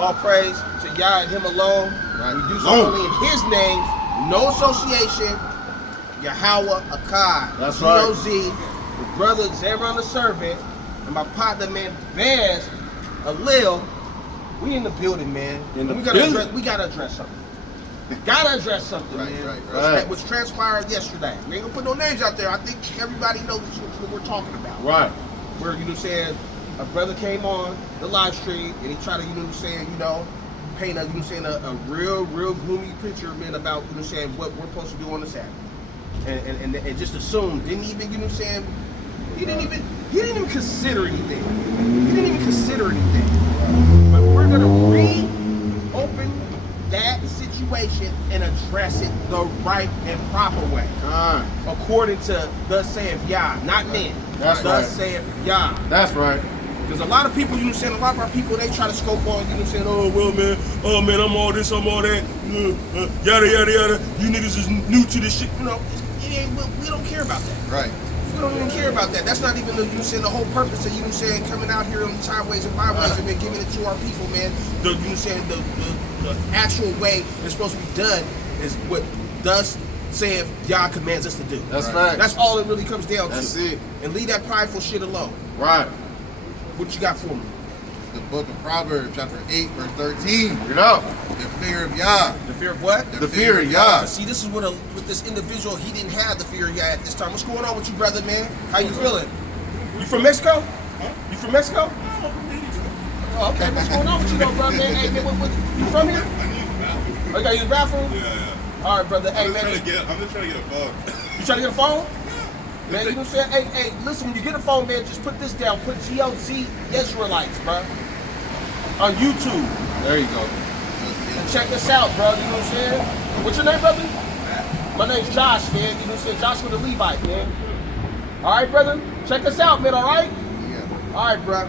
All praise to Yah and Him alone. Right. We do so only in His name, no association. Yahweh Akkad. That's right. G.O.Z. The brother Zeron the servant, and my partner man Baz, Alil. We in the building, man. We gotta address something. Gotta address something, man. Right. What's transpired yesterday. We ain't gonna put no names out there. I think everybody knows what we're talking about. Right. Where, you know what I'm saying, a brother came on the live stream and he tried to, you know what I'm saying, paint a, you know what I'm saying, a real gloomy picture, man, about, you know what I'm saying, what we're supposed to do on the Sabbath. And just assume, didn't even, you know what I'm saying, he didn't even consider anything. He didn't even consider anything. But we're gonna reopen that situation and address it the right and proper way. According to thus saith Yah, not men. That's thus right. saith Yah. That's right. Because a lot of people, you know what I'm saying, a lot of our people, they try to scope on, you know what I'm saying, oh man, I'm all this, I'm all that, yada, yada, yada. You niggas is new to this shit. We don't care about that. Right. We don't even care about that. That's not even the, you know what I'm saying, the whole purpose of, you know what I'm saying, coming out here on these highways and byways and then giving it to our people, man. You know what I'm saying, the actual way it's supposed to be done is what thus saith Yah commands us to do. That's right. That's all it really comes down to. That's it. And leave that prideful shit alone. Right. What you got for me? The book of Proverbs, chapter 8, verse 13. You know. The fear of Yah. The fear of what? The fear of Yah. See, this is what with this individual, he didn't have the fear of Yah at this time. What's going on with you, brother, man? How you feeling? You from Mexico? You from Mexico? Oh, okay. What's going on with you, though, brother, man? Hey, man, you from here? Oh, you got to use the bathroom? Yeah. All right, brother. Hey, man. I'm just trying to get a phone. You trying to get a phone? Man, you know what I'm saying? Hey, listen, when you get a phone, man, just put this down. Put GOZ Israelites, bro. On YouTube. There you go. And check us out, bro. You know what I'm saying? What's your name, brother? My name's Josh, man. You know what I'm saying? Joshua the Levite, man. All right, brother? Check us out, man, all right? Yeah. All right, bro.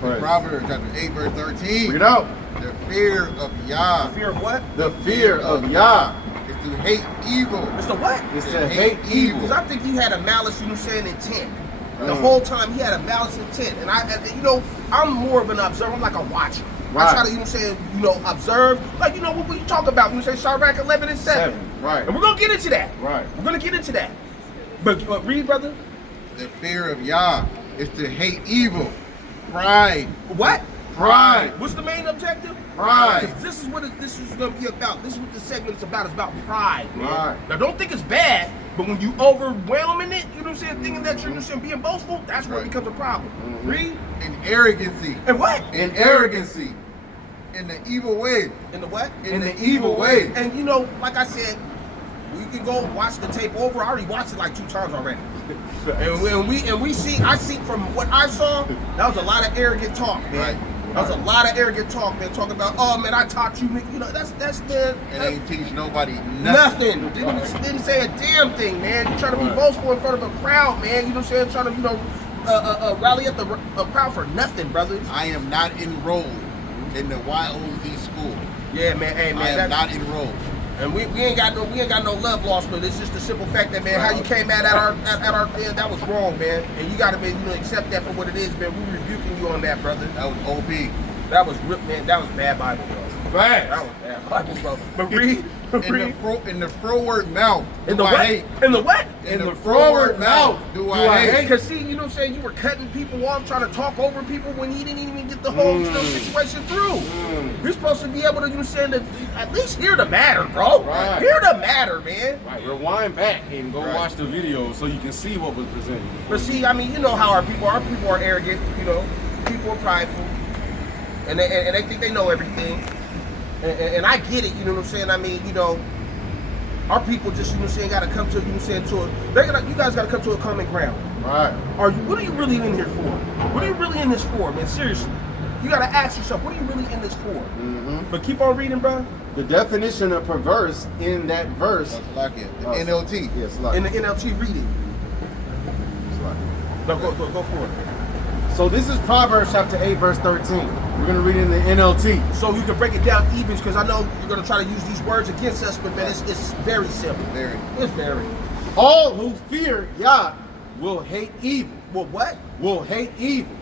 Right. Proverbs, chapter 8, verse 13. You know. The fear of Yah. Fear of what? The fear of Yah. Is to hate evil. It's the what? It's to hate evil. Because I think he had a malice, you know what I'm saying, intent. The whole time he had a malice intent. And I'm more of an observer. I'm like a watcher. Right. I try to, you know what I'm saying, observe. Like, what we talk about, you know what I'm saying, Sirach 11 and 7. Right. And we're going to get into that. Right. We're going to get into that. But read, brother. The fear of Yah is to hate evil. Pride. What? Pride. What's the main objective? Pride. 'Cause this is what this is going to be about. This is what this segment is about. It's about pride, man. Right. Now, don't think it's bad, but when you overwhelming it, you know what I'm saying, thinking that you're, you know what I'm saying, being boastful, that's where it becomes a problem. Read. And arrogancy. And what? And arrogancy. In the evil way. In the what? In the evil way. And like I said, we can go watch the tape over. I already watched it like 2 times already. And we see, I see from what I saw, that was a lot of arrogant talk, man. Right. That was a lot of arrogant talk, man. Talking about, oh man, I taught you, man. That's man. And ain't teach nobody Nothing. Didn't say a damn thing, man. You trying to be boastful in front of a crowd, man. You know what I'm saying? Trying to, rally up a crowd for nothing, brother. I am not enrolled in the YOZ school. Yeah, man. Hey, man. I am not enrolled. And we ain't got no love lost, but it's just the simple fact that, man, how you came at our man, that was wrong, man. And you gotta, man, accept that for what it is, man. We rebuking you on that, brother. That was OP. That was man. That was bad Bible, bro. Facts. That was bad Bible, bro. But read. In the froward mouth. In the I what? hate. In the what? In the froward mouth. Do I hate? Because see, you know what I'm saying, you were cutting people off, trying to talk over people when he didn't even get the whole situation through. You're supposed to be able to, you know what I'm saying, to at least hear the matter, bro. Right. Hear the matter, man. Right. Rewind back and go watch the video so you can see what was presented. But see, I mean, you know how our people are arrogant, people are prideful, and they think they know everything. And I get it, you know what I'm saying? I mean, our people just, you know what I'm saying, got to come to, you know what I'm saying, you guys got to come to a common ground. Right. What are you really in here for? What are you really in this for, man? Seriously. You got to ask yourself, what are you really in this for? But keep on reading, bro. The definition of perverse in that verse. Like it. The NLT. Yes, like In the NLT, read it. No, go for it. So this is Proverbs chapter 8, verse 13. We're going to read it in the NLT. So you can break it down even, because I know you're going to try to use these words against us, but man, it's very simple. Very. It's very. All who fear Yah will hate evil. Well, what? Will hate evil.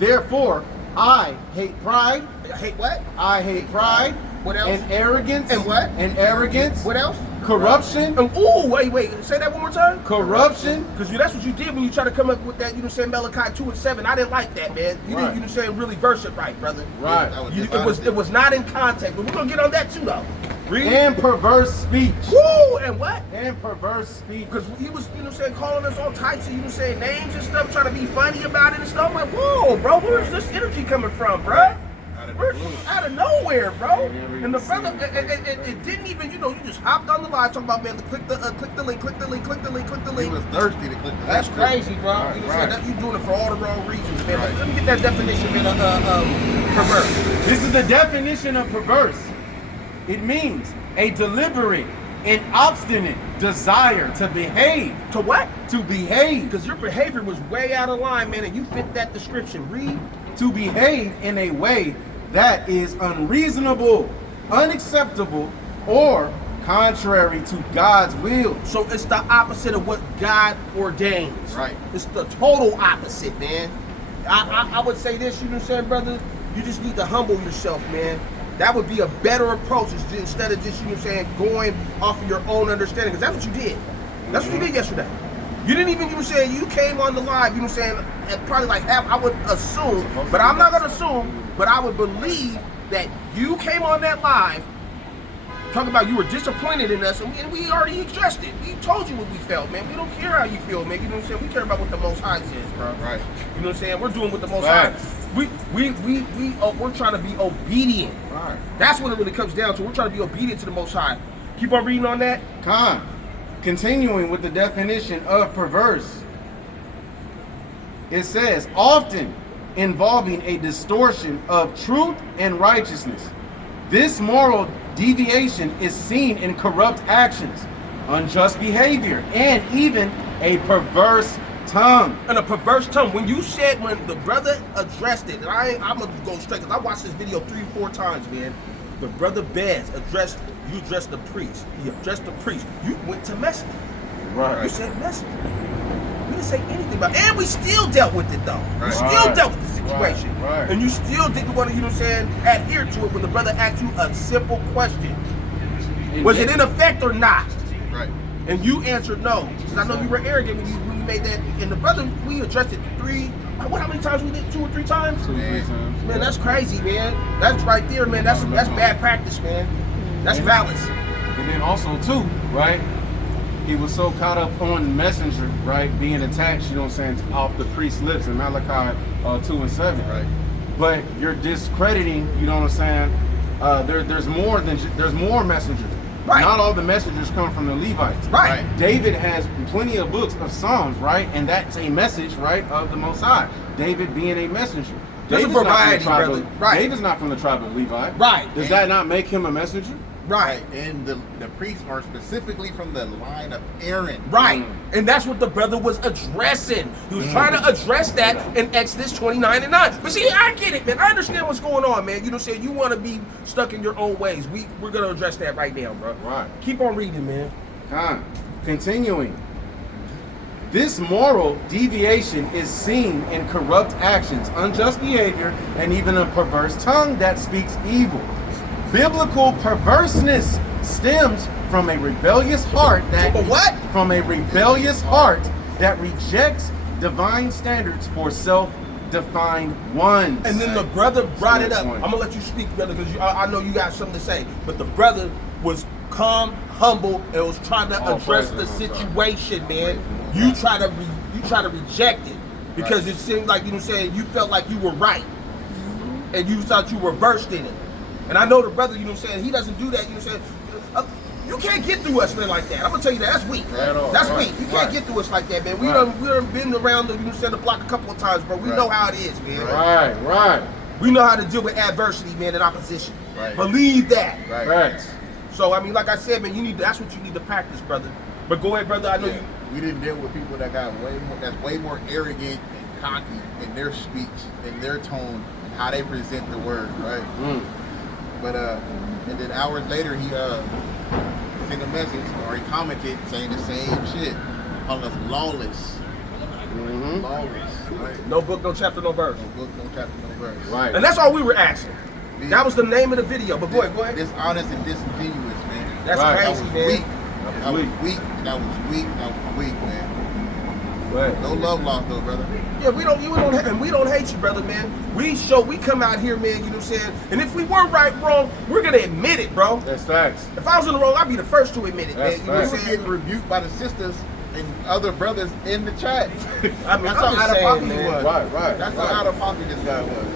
Therefore, I hate pride. I hate what? I hate pride. What else? And arrogance. And what? And arrogance. What else? Corruption. Ooh, wait. Say that one more time. Corruption. Because that's what you did when you try to come up with that, Malachi 2:7. I didn't like that, man. You Right. didn't, really verse it right, brother. Right. It was not in context, but we're going to get on that too, though. Read. And perverse speech. Woo! And what? And perverse speech. Because he was, calling us all types of, names and stuff, trying to be funny about it and stuff. I'm like, whoa, bro, where's this energy coming from, bro? Out of nowhere, bro. And the brother, it didn't even, you just hopped on the live talking about, man, click the link. He was thirsty to click the link. That's crazy, bro. Right, right. You doing it for all the wrong reasons, man. Right. Let me get that definition, man, of perverse. This is the definition of perverse. It means a deliberate and obstinate desire to behave. To what? To behave. Because your behavior was way out of line, man, and you fit that description. Read. To behave in a way that is unreasonable, unacceptable, or contrary to God's will. So it's the opposite of what God ordains. Right. It's the total opposite, man. I would say this, brother? You just need to humble yourself, man. That would be a better approach instead of just, going off of your own understanding. Because that's what you did. That's what you did yesterday. You didn't even, you came on the live, and probably like half, I would assume, but I'm not going to assume, but I would believe that you came on that live talking about you were disappointed in us, and we already addressed it. We told you what we felt, man. We don't care how you feel, man. We care about what the Most High says, bro. Right. We're doing what the Most High. We're trying to be obedient. Right. That's what it really comes down to. We're trying to be obedient to the Most High. Keep on reading on that. Continuing with the definition of perverse, it says, often involving a distortion of truth and righteousness. This moral deviation is seen in corrupt actions, unjust behavior, and even a perverse tongue. And a perverse tongue. When the brother addressed it, and I'm going to go straight, because I watched this video 3 or 4 times, man. The brother Bez addressed the priest. He addressed the priest. You went to messenger. Right. You said messenger. We didn't say anything about it. And we still dealt with it, though. We Right. still dealt with the situation. Right. And you still didn't want to, adhere to it when the brother asked you a simple question. Was it in effect or not? Right. And you answered no. Because I know you were arrogant when you made that. And the brother, we addressed it how many times we did? 2 or 3 times? 2 or 3 times. Man, that's crazy, man. That's right there, man. That's bad practice, man. That's malice. And then also too, right? He was so caught up on messenger, right, being attacked, off the priest's lips in Malachi 2:7. Right. But you're discrediting, there's more messengers. Right. Not all the messengers come from the Levites. Right. David has plenty of books of Psalms, right? And that's a message, right, of the Most High. David being a messenger. There's a David's not from the variety, tribe brother. of- Right. David's not from the tribe of Levi. Right. Does that not make him a messenger? Right. And the priests are specifically from the line of Aaron. Right. And that's what the brother was addressing. He was trying to address that in Exodus 29:9. But see, I get it, man. I understand what's going on, man. You want to be stuck in your own ways. We're going to address that right now, bro. Right. Keep on reading, man. Continuing. This moral deviation is seen in corrupt actions, unjust behavior, and even a perverse tongue that speaks evil. Biblical perverseness stems from a rebellious heart From a rebellious heart that rejects divine standards for self-defined ones. And then the brother brought it up. Point. I'm going to let you speak, brother, because I know you got something to say. But the brother was calm, humble, and was trying to address the situation, man. You try to reject it because it seemed like you felt like you were right, and you thought you were versed in it. And I know the brother, he doesn't do that. You can't get through us, man, like that. I'm gonna tell you that. That's weak. That's weak. You can't get through us like that, man. We done been around the block a couple of times, bro. We know how it is, man. Right. We know how to deal with adversity, man, and opposition. Right. Believe that. Right. So I mean, like I said, man, that's what you need to practice, brother. But go ahead, brother. I know you. We didn't deal with people that got way more arrogant and cocky in their speech, in their tone, and how they present the word, right? But and then hours later he sent a message or he commented saying the same shit, calling us lawless. Lawless, right? No book, no chapter, no verse. No book, no chapter, no verse. Right. And that's all we were asking. That was the name of the video. But go ahead. Dishonest and disingenuous, man. That's Right. That crazy, was man. weak. That That was was weak. That was weak. That was weak, man. Right. No love lost though, brother. Yeah, we don't hate you, brother, man. We come out here, man, you know what I'm saying? And if we were wrong, we're gonna admit it, bro. That's facts. If I was in the wrong, I'd be the first to admit it, That's man. You know what We I'm were saying? getting rebuked by the sisters and other brothers in the chat. I mean, That's I'm how out just of pocket saying, he man. was. Right. That's how out of pocket this guy was.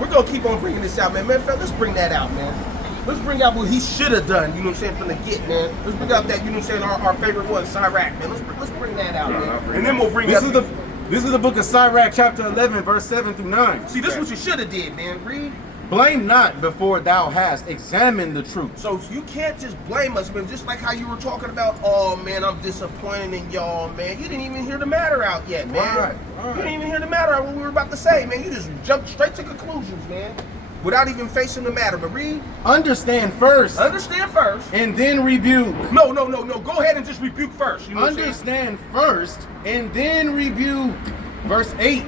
We're gonna keep on bringing this out, man. Man, fella, let's bring that out, man. Let's bring out what he should have done, you know what I'm saying, from the get, man. Let's bring out that, you know what I'm saying, our favorite one, Cyrac, man. Let's bring that out, man. And then we'll bring This up is the book of Sirach, chapter 11, verse 7 through 9. See, this is what you should have did, man. Read. Blame not before thou hast examined the truth. So you can't just blame us, man. Just like how you were talking about, oh man, I'm disappointed in y'all, man. You didn't even hear the matter out yet, man. Right. You didn't even hear the matter out what we were about to say, man. You just jumped straight to conclusions, man, without even facing the matter. But read, Understand first, understand first. and then rebuke. No. Go ahead and just rebuke first. You know what I'm saying? Understand first, and then rebuke. Verse 8.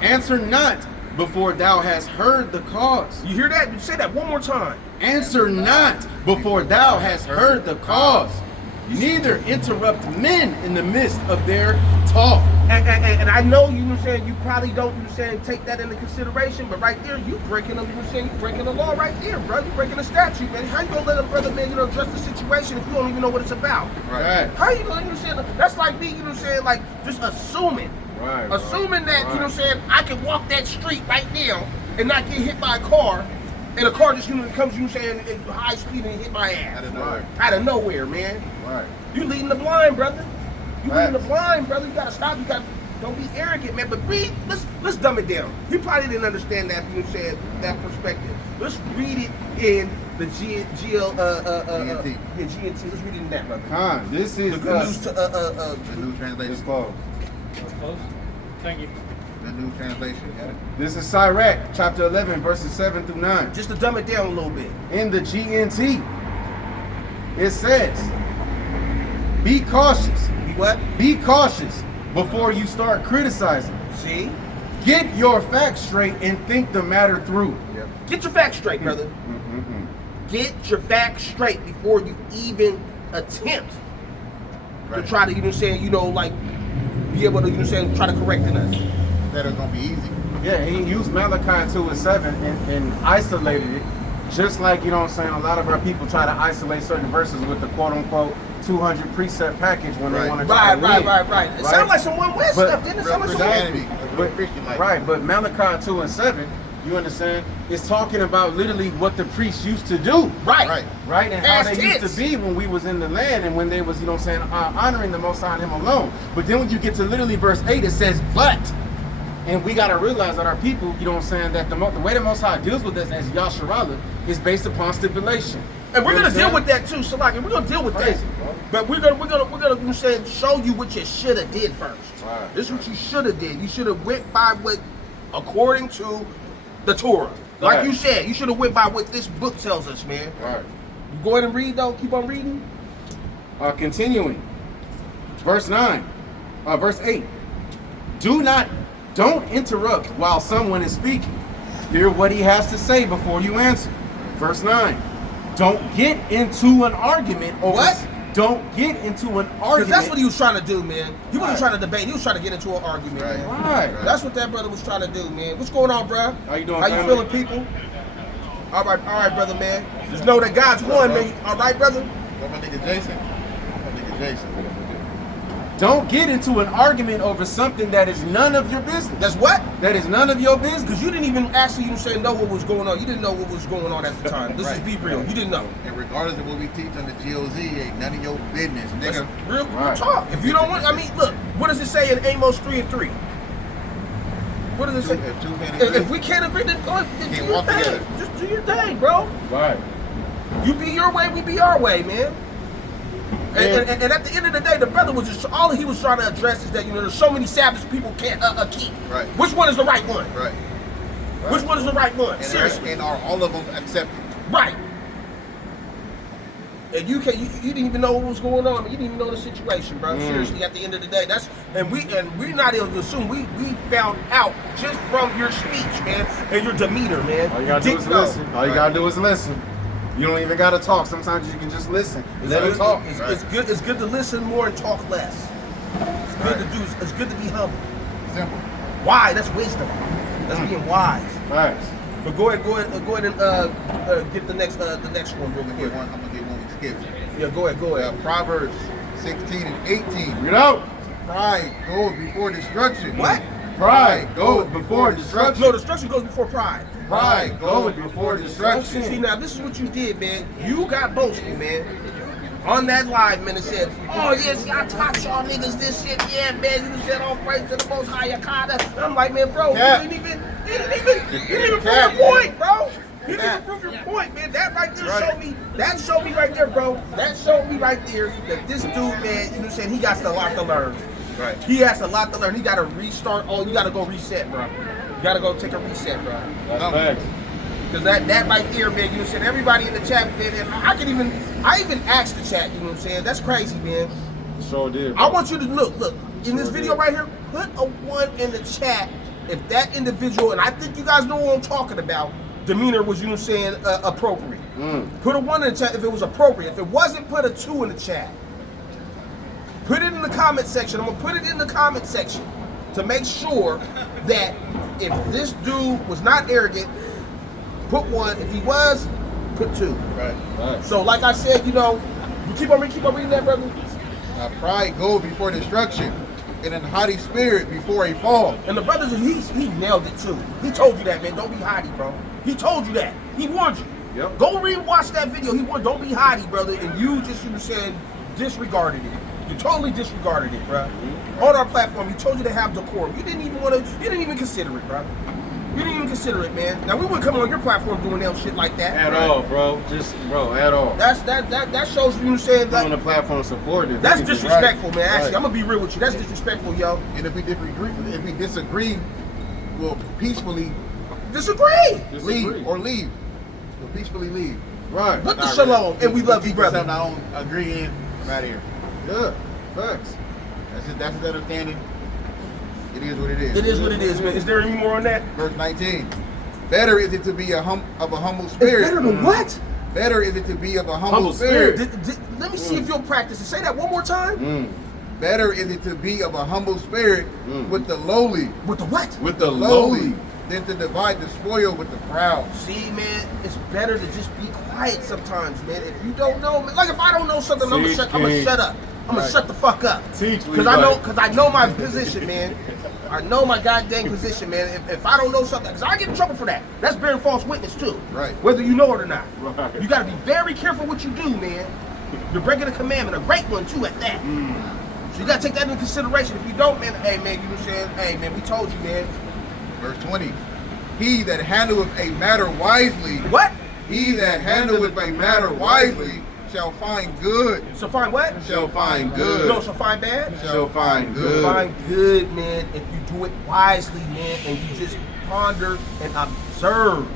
Answer not before thou hast heard the cause. You hear that? Say that one more time. Answer not before thou hast heard the cause. Neither interrupt men in the midst of their talk. And I know you know what I'm saying, you probably don't, you know what I'm saying, take that into consideration, but right there, you breaking the, you know what I'm saying, you breaking the law right there, bro. You breaking the statute, man. How you gonna let a brother, man, you know, address the situation if you don't even know what it's about? Right. How you gonna, you know what I'm saying, that's like me, you know what I'm saying, like just assuming. Right. Assuming that, Right. you know what I'm saying, I can walk that street right now and not get hit by a car, and a car just, you know, comes, you know what I'm saying, in high speed and hit my ass. Out of nowhere. Out of nowhere, man. Right. You leading the blind, brother. You leading the Facts. blind, brother. You gotta stop. You got. Don't be arrogant, man. But read. Let's dumb it down. You probably didn't understand that. You know what I'm saying, that perspective. Let's read it in the GNT. Yeah, GNT. Let's read it in that, brother. Khan, this is The good news to The new It's translation. closed. Close. Thank you. The new translation. Got it? This is Sirach, chapter 11, verses 7 through 9. just to dumb it down a little bit. In the GNT, it says, be cautious. You what? Be cautious before you start criticizing. See? Get your facts straight and think the matter through. Yep. Get your facts straight, brother. Get your facts straight before you even attempt to Right. try to, you know what I'm saying, you know, like be able to, you know what I'm saying, try to correct us. That it's gonna be easy. Yeah, he used Malachi 2 and 7 and isolated it. Just like, you know what I'm saying, a lot of our people try to isolate certain verses with the quote-unquote 200 precept package when they Right. want to try to win. Right. It sounded like some one West But- stuff, didn't it? Real Sound like some Christianity. But, Christian like. right, but Malachi 2 and 7, you understand, is talking about literally what the priests used to do. Right. Right, and how Past they used tense. to be when we was in the land and when they was, you know what I'm saying, honoring the Most High and Him alone. But then when you get to literally verse 8, it says, but. And we got to realize that our people, you know what I'm saying, that the way the Most High deals with us as Yasharallah is based upon stipulation. And we're You know gonna deal what with that too, Salaki. We're gonna deal with that. Crazy, bro. But we're gonna you know what I'm saying, show you what you should have did first. Right, This is what you should have did. You should have went by what, according to the Torah. Like Right. you said, you should have went by what this book tells us, man. Right. You go ahead and read though. Keep on reading. Continuing. Verse 8. Don't interrupt while someone is speaking. Hear what he has to say before you answer. Verse 9. Don't get into an argument over What? Don't get into an Because argument. that's what he was trying to do, man. He wasn't Right. trying to debate. He was trying to get into an argument, Right. man. Right. That's what that brother was trying to do, man. What's going on, bro? How you doing, How you family? feeling, people? All right, brother, man. Just know that God's won, man. All right, brother? What my nigga Jason? My nigga Jason. Don't get into an argument over something that is none of your business. That's what? That is none of your business. Because you didn't even actually, you say, know what was going on. You didn't know what was going on at the time. Let's just be real. You didn't know. And regardless of what we teach on the GOZ, ain't none of your business, That's nigga. real Right. talk. If you don't want, I mean, look, what does it say in Amos 3:3? What does it say? If two men If agree, we can't agree, then go ahead, do Can't your walk thing. together. Just do your thing, bro. Right. You be your way, we be our way, man. And at the end of the day, the brother was just, all he was trying to address is that, you know, there's so many savage people can't keep. Right. Which one is the right one? right. Which one is the right one? And Seriously. are all of them accepted? Right. And you didn't even know what was going on. You didn't even know the situation, bro. Seriously, at the end of the day, we're not able to assume. We found out just from your speech, man, and your demeanor, man. All you gotta do is listen. All you gotta do is listen. You don't even gotta talk. Sometimes you can just listen. Let them talk. It's good. It's good to listen more and talk less. It's good to do. It's good to be humble. Simple. Why? That's wisdom. That's being wise. Facts. But go ahead and get the next one real I'm quick. gonna get one we skipped. Yeah, go ahead. Proverbs 16 and 18. Get out. Pride goes before destruction. What? Pride goes before destruction. No, destruction goes before pride. Pride goes before destruction. See, now this is what you did, man. You got boastful, man. On that live, man, it said, "Oh yes, I taught y'all niggas this shit. Yeah, man, you said all praise to the Most High Yakada." I'm like, man, bro, Yeah. you didn't even prove your point, bro. You didn't even prove your point, man. That right there showed me. That showed me right there, bro. That showed me right there that this dude, man, you know what I'm saying? He got a lot to learn. Right. He has a lot to learn. He got to restart. Oh, you got to go reset, bro. You got to go take a reset, bro. That's facts. Because that right there, man, you know what I'm saying? Everybody in the chat, man, and I even asked the chat, you know what I'm saying? That's crazy, man. Sure did. I want you to look, in this video right here, put a 1 in the chat if that individual, and I think you guys know what I'm talking about, demeanor was, you know what I'm saying, appropriate. Put a 1 in the chat if it was appropriate. If it wasn't, put a 2 in the chat. Put it in the comment section. I'm going to put it in the comment section to make sure that if this dude was not arrogant, put 1. If he was, put 2. Right. So like I said, you know, you keep on reading that, brother. Pride goes before destruction, and an haughty spirit before a fall. And the brothers, he nailed it too. He told you that, man. Don't be haughty, bro. He told you that. He warned you. Yep. Go re-watch that video. He warned, don't be haughty, brother. And you just, you were saying, disregarded it. You totally disregarded it, bro. On our platform, he told you to have decorum. You didn't even consider it, bro. You didn't even consider it, man. Now we wouldn't come on your platform doing that shit like that. At all, bro. At all. That shows you saying on that. the platform supportive. That's disrespectful, man. Actually, Right. I'm gonna be real with you. That's disrespectful, yo. And if we disagree, we'll peacefully Disagree. leave. We'll peacefully leave. Right. Put the shalom, and we love you, brother. Something I don't agree in. I'm out of here. Yeah. Facts. That's his understanding. It is what it is. It is what it is, man. Is there any more on that? Verse 19. Better is it to be of a humble It's spirit. better than what? Better is it to be of a humble Humble spirit. spirit. Let me see if you'll practice it. Say that one more time. Better is it to be of a humble spirit with the lowly. With the what? With the lowly. Than to divide the spoil with the proud. See, man, it's better to just be quiet sometimes, man. If you don't know, man, like if I don't know something, I'm gonna shut up. I'm gonna shut the fuck up. Teach, Because I know my position, man. I know my goddamn position, man. If I don't know something, because I get in trouble for that. That's bearing false witness too. Right. Whether you know it or not. Right. You got to be very careful what you do, man. You're breaking a commandment, a great one too, at that. So you got to take that into consideration. If you don't, man, hey, man, you know what I'm saying? Hey, man, we told you, man. Verse 20. He that handleth a matter wisely. What? He that handleth a matter wisely shall find good. So find what? Shall find good. No, so find bad? Shall find You'll good. find good, man, if you do it wisely, man, and you just ponder and observe.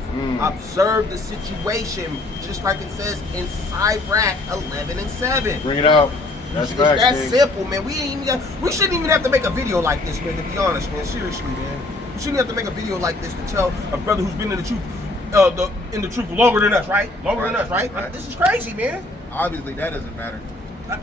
Observe the situation, just like it says in Sirach 11:7. Bring it out. That's It's facts. that King. simple, man. We shouldn't even have to make a video like this, man, to be honest, man. Seriously, man. We shouldn't have to make a video like this to tell a brother who's been in the truth, longer than us, right? Longer than us, right? Right. This is crazy, man. Obviously, that doesn't matter.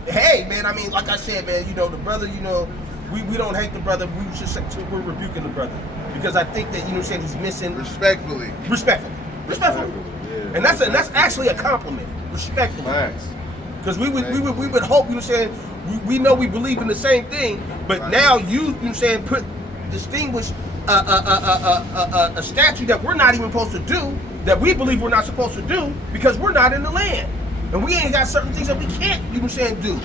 Hey, man, I mean, like I said, man, you know, the brother, you know, we don't hate the brother. We're rebuking the brother. Because I think that, you know what I'm saying, he's missing Respectfully. respectful. Yeah. And that's actually a compliment. Respectfully. Facts. Because we would hope, you know what I'm saying, we know we believe in the same thing, but Right. now you know what I'm saying, distinguish a statute that we're not even supposed to do, that we believe we're not supposed to do, because we're not in the land. And we ain't got certain things that we can't, you know what I'm saying, do,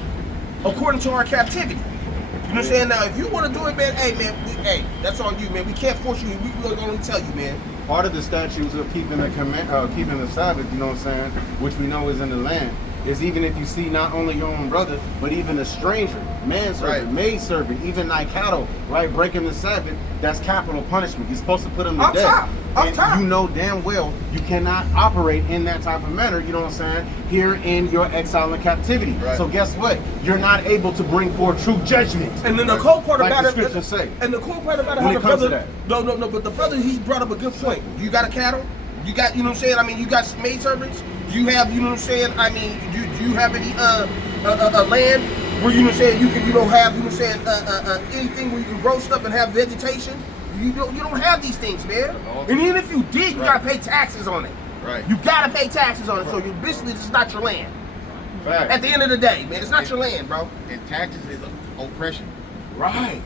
according to our captivity. You know what I'm saying? Now, if you want to do it, man, hey, that's on you, man. We can't force you. We will only tell you, man. Part of the statutes of keeping the Sabbath, you know what I'm saying, which we know is in the land, is even if you see not only your own brother, but even a stranger, manservant, Right. maidservant, even thy cattle, right, breaking the Sabbath, that's capital punishment. You're supposed to put them to On death. top. Off And top. you know damn well you cannot operate in that type of manner, you know what I'm saying, here in your exile and captivity. Right. So guess what? You're not able to bring forth true judgment. And then the cool part Like about the it, scriptures say. and the cool part about it, When how it the comes to brother, that. no, but the brother, he brought up a good point. You got a cattle, you got, you know what I'm saying. I mean, you got some maid servants. You have, you know what I'm saying. I mean, do you have any land where you know what I'm saying you can, you don't have, you know what I'm saying, anything where you can grow stuff and have vegetation. You don't have these things, man. And even if you did, you gotta pay taxes on it. Right. You gotta pay taxes on it. So you basically, this is not your land. Fact. At the end of the day, man, it's not your land, bro. And taxes is oppression. Right.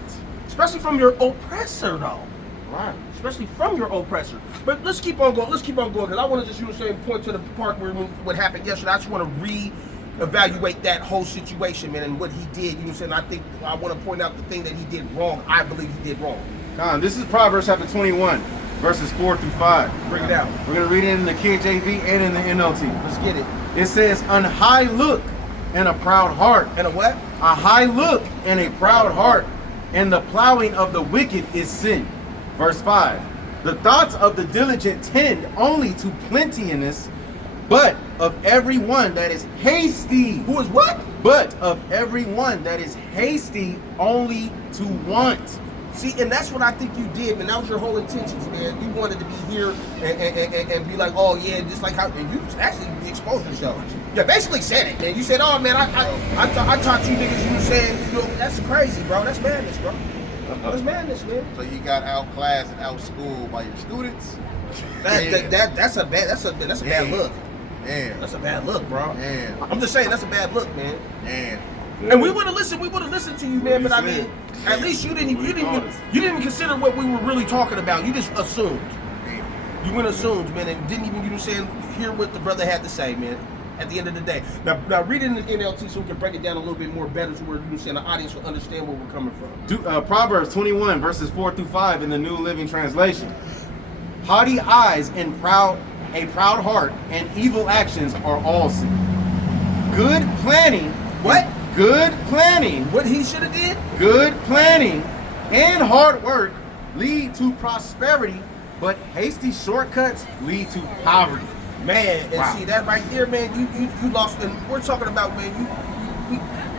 Especially from your oppressor, though. Right. Especially from your oppressor. But let's keep on going. Let's keep on going, because I want to just, you know, say, point to the part where what happened yesterday. I just want to re-evaluate that whole situation, man, and what he did. You know, saying I think I want to point out the thing that he did wrong. I believe he did wrong. This is Proverbs chapter 21, verses 4 through 5. Bring it out. We're gonna read it in the KJV and in the NLT. Let's get it. It says, "An high look and a proud heart, And a what? a high look and a proud heart, and the plowing of the wicked is sin." Verse 5. "The thoughts of the diligent tend only to plenteousness, but of everyone that is hasty, Who is what? but of everyone that is hasty only to want." See, and that's what I think you did, man. That was your whole intentions, man. You wanted to be here and be like, oh yeah, just like how, and you actually exposed yourself. You basically said it, man. You said, oh man, I taught you niggas. You were saying, you know, that's crazy, bro. That's madness, bro. That's madness, man. So you got outclassed and outschooled by your students. That's a bad look. Damn. That's a bad look, bro. Damn. I'm just saying that's a bad look, man. Damn. And we would have listened to you, man. But I mean, at least you didn't even consider what we were really talking about. You just assumed. You went assumed, man, and didn't even, you know what I'm saying, hear what the brother had to say, man. At the end of the day. Now read it in the NLT so we can break it down a little bit more better to where, you know what I'm saying, the audience will understand where we're coming from. Proverbs 21, verses 4 through 5 in the New Living Translation. "Haughty eyes and a proud heart and evil actions are all sin. Good planning." What? Good planning. What he should have did? Good planning and hard work lead to prosperity, but hasty shortcuts lead to poverty. Man, and Wow. see that right there, man, you lost, and we're talking about, man,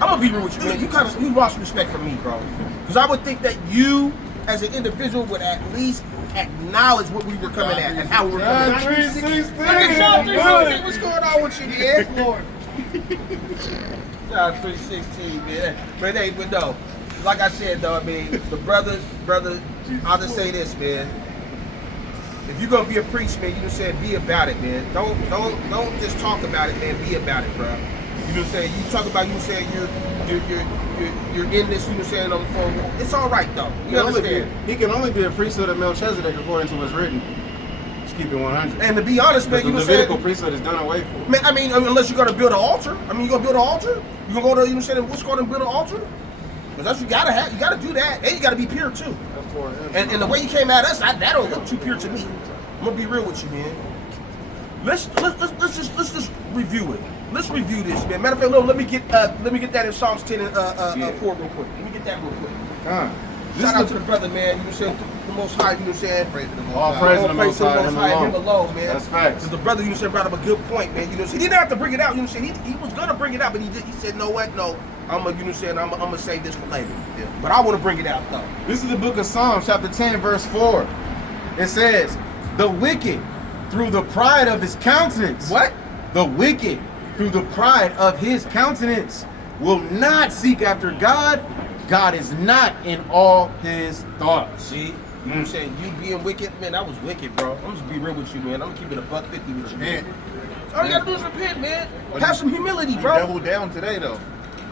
I'm gonna be real with you, man, you lost respect for me, bro. Because I would think that you, as an individual, would at least acknowledge what we were coming at and how we were coming at. 316. Look at y'all 316, what's going on with you, man? Lord. Y'all 316, man. But no, like I said, though, I mean, the brother, I'll just say this, man. If you're gonna be a priest, man, you know what I'm saying, be about it, man. Don't just talk about it, man. Be about it, bro. You know what I'm saying? You talk about, you know what I'm saying, you're in this, you know what I'm saying, on the phone. It's all right though. You understand? He can only be a priesthood of Melchizedek according to what's written. Just keep it 100. And to be honest, man, The you know what I'm Levitical saying? priesthood is done away for. Man, I mean, unless you're gonna build an altar. I mean, you gonna build an altar? You gonna go to, you know what I'm saying, what's called and build an altar? Because that's what you gotta have. You gotta do that, and you gotta be pure too. And the way you came at us, that don't look too pure to me. I'm gonna be real with you, man. Let's just review it. Let's review this, man. Matter of fact, let me get that in Psalms 10 and 4 real quick. Let me get that real quick. Shout out to the brother, man. You know what I'm saying? The Most High, you know what I'm saying? Praise to the Most All High. praise to All the praise Most to the High, Most High, him him alone, man. That's facts. Because the brother, you know what I'm saying, brought up a good point, man. You know what I'm saying? He didn't have to bring it out, you know what I'm saying? He was gonna bring it out, but he said, no what? No, I'm gonna, you know what I'm saying, I'm gonna save this for later. Yeah. But I wanna bring it out though. This is the book of Psalms, chapter 10, verse 4. It says, "The wicked, through the pride of his countenance." What? "The wicked, through the pride of his countenance, will not seek after God. God is not in all his thoughts." See? You know what I'm saying? You being wicked, man, that was wicked, bro. I'm just be real with you, man. I'm gonna keep it a $1.50 with you, man. All you gotta do is repent, man. Have some humility, You bro. doubled down today, though.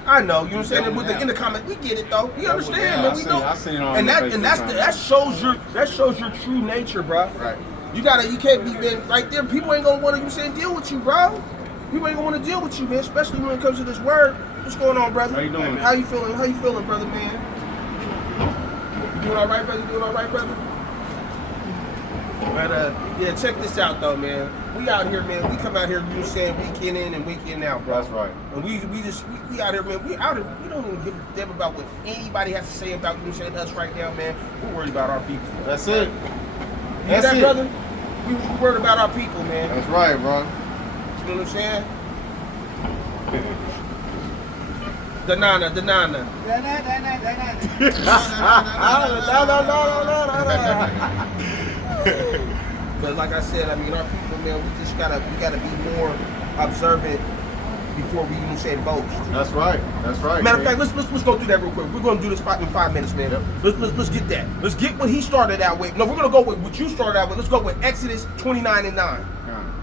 I know, you know what I'm saying? Double With the down. in the comment, we get it though. We Double understand, down. man. We know. I seen it on and your that face and this that's time. that shows your true nature, bro. Right. You can't be, man, right there. People ain't gonna want to, you saying, deal with you, bro. People ain't gonna want to deal with you, man. Especially when it comes to this word. What's going on, brother? How you doing, man? How you feeling? How you feeling, brother, man? You doing all right, brother? You doing all right, brother? But yeah, check this out though, man. We out here, man. We come out here, you saying, weekend in and weekend out, bro. That's right. And we out here, man. We out here. We don't even give a damn about what anybody has to say about, you saying, us right now, man. We're worried about our people. That's it. You hear That's that, it. brother? We worried about our people, man. That's right, bro. You know what I'm saying? The nana. But like I said, I mean, our people, man, we gotta be more observant before we even say boast. That's right. That's right. Matter of fact, let's go through that real quick. We're gonna do this in 5 minutes, man. Yep. Let's get that. Let's get what he started out with. No, we're gonna go with what you started out with. Let's go with Exodus 29:9.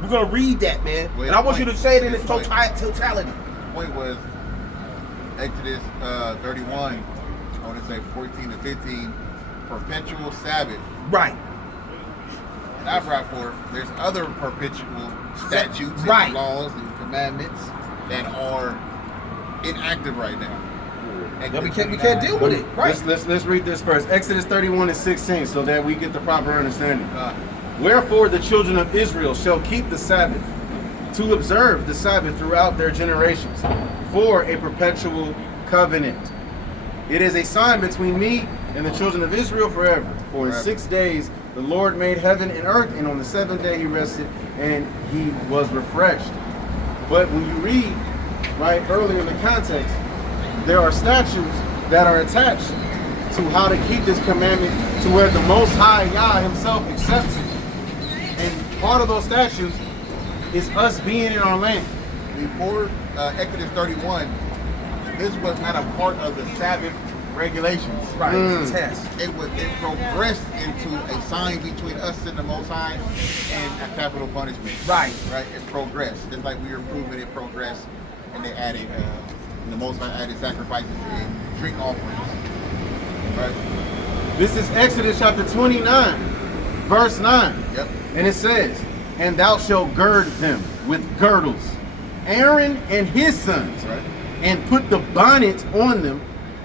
We're gonna read that, man. Wait, and I want you to say it in its wait. totality. The point was Exodus 31, I want to say 14 to 15, perpetual Sabbath. Right. And I brought forth, there's other perpetual statutes and Right. laws and commandments that are inactive right now. Yeah, we can't deal with it. Right. Let's read this first. Exodus 31 and 16, so that we get the proper understanding. Wherefore the children of Israel shall keep the Sabbath, to observe the Sabbath throughout their generations, for a perpetual covenant. It is a sign between me and the children of Israel forever. For in 6 days the Lord made heaven and earth, and on the seventh day he rested, and he was refreshed. But when you read, right, earlier in the context, there are statutes that are attached to how to keep this commandment to where the Most High Yah himself accepts it. And part of those statutes is us being in our land. Before Exodus 31, this was not a part of the Sabbath regulations. Right. Test. It progressed into a sign between us and the Most High and a capital punishment. Right. Right. It progressed. Just like we were proving it progressed, and they added, the Most High added sacrifices and drink offerings. Right. This is Exodus chapter 29, verse 9. Yep. And it says, and thou shalt gird them with girdles, Aaron and his sons, Right. and put the bonnet on them,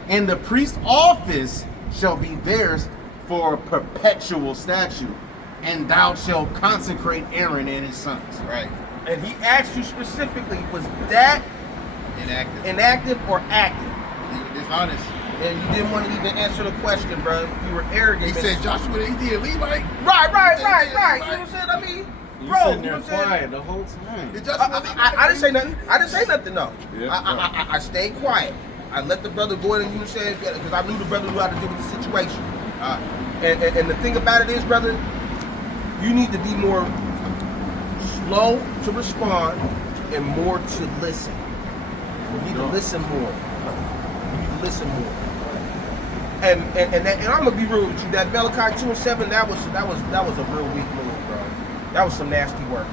and the priest's office shall be theirs for a perpetual statute, and thou shalt consecrate Aaron and his sons. Right. And he asked you specifically, was that Inactive. inactive or active? You were dishonest. And you didn't want to even answer the question, bro. You were arrogant. He said Joshua, he did Levite. Right. You know what I'm saying? I mean, You bro, sitting you there know what I'm saying? quiet the whole time. Did Joshua Levite? I didn't say nothing. I didn't say nothing, no. Yeah. I stayed quiet. I let the brother go in and, you know what I'm saying, because I knew the brother knew how to deal with the situation. And the thing about it is, brother, you need to be more slow to respond and more to listen. You need to listen more. You need to listen more. And I'm gonna be real with you. That Malachi 2:7, that was a real weak move, bro. That was some nasty work.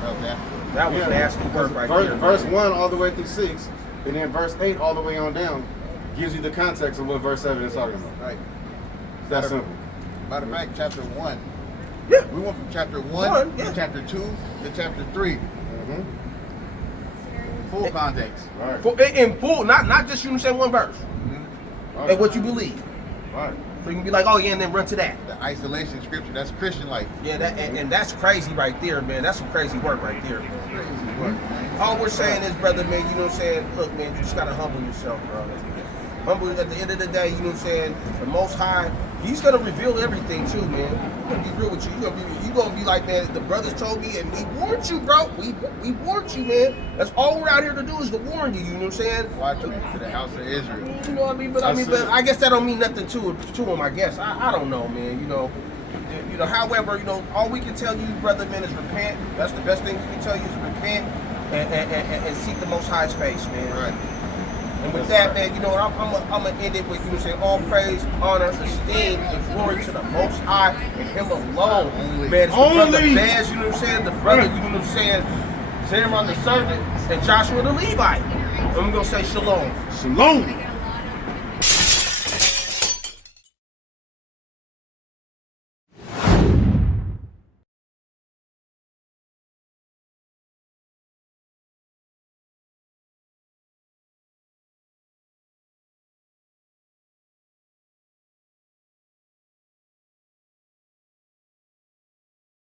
That was nasty work right there. Verse 1 all the way through 6, and then verse 8 all the way on down gives you the context of what verse 7 is talking about. Right. It's that simple. Matter of fact, chapter 1. Yeah. We went from chapter 1 yeah. to chapter 2 to chapter 3. Full context. Right. In full, not just you know what I'm saying, one verse. Right. And what you believe. Right. So you can be like, oh yeah, and then run to that. The isolation scripture, that's Christian-like. Yeah, and that's crazy right there, man. That's some crazy work right there. Crazy work, man. All we're saying is, brother, man, you know what I'm saying? Look, man, you just gotta humble yourself, bro. Humble at the end of the day, you know what I'm saying? The Most High, He's gonna reveal everything too, man. I'm gonna be real with you. You gonna be like, man, the brothers told me and we warned you, bro. We warned you, man. That's all we're out here to do is to warn you, you know what I'm saying? Watch me to the house of Israel. You know what I mean? But I guess that don't mean nothing to him, I guess. I don't know, man. You know, however, all we can tell you, brother, man, is repent. That's the best thing we can tell you is repent and seek the Most High's face, man. Right. And with that, man, you know what? I'm gonna end it with you saying all praise, honor, esteem, and glory to the Most High and Him alone. Only. Man, it's the brother Baz, you know what I'm saying? The brother, you know what I'm saying? Zimran the servant and Joshua the Levite. I'm gonna say shalom. Shalom.